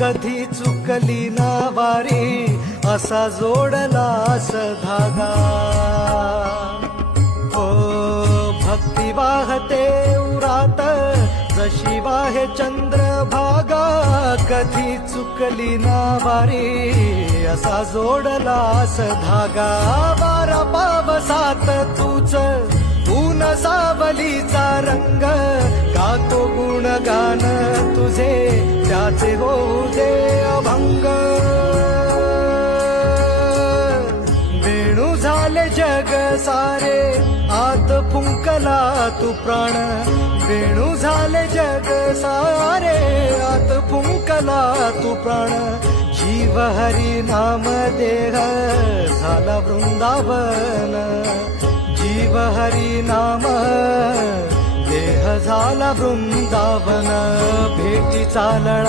कधी चुकली ना वारी असा जोडलास धागा. ओ भक्ती वाहते उरात जशी वाहे चंद्रभागा. कधी चुकली ना वारी असा जोडलास धागा. वारा पावसात तूच ऊन सावलीचा रंग गातो गुणगान तुझे त्याचे होऊ दे अभंग. वेणू झाले जग सारे आत फुंकला तू प्राण. वेणू झाले जग सारे आत फुंकला तू प्राण. जीव हरी नाम देह झाला वृंदावन. जीव हरी नाम देह झाला वृंदावन. भेटीचा लळा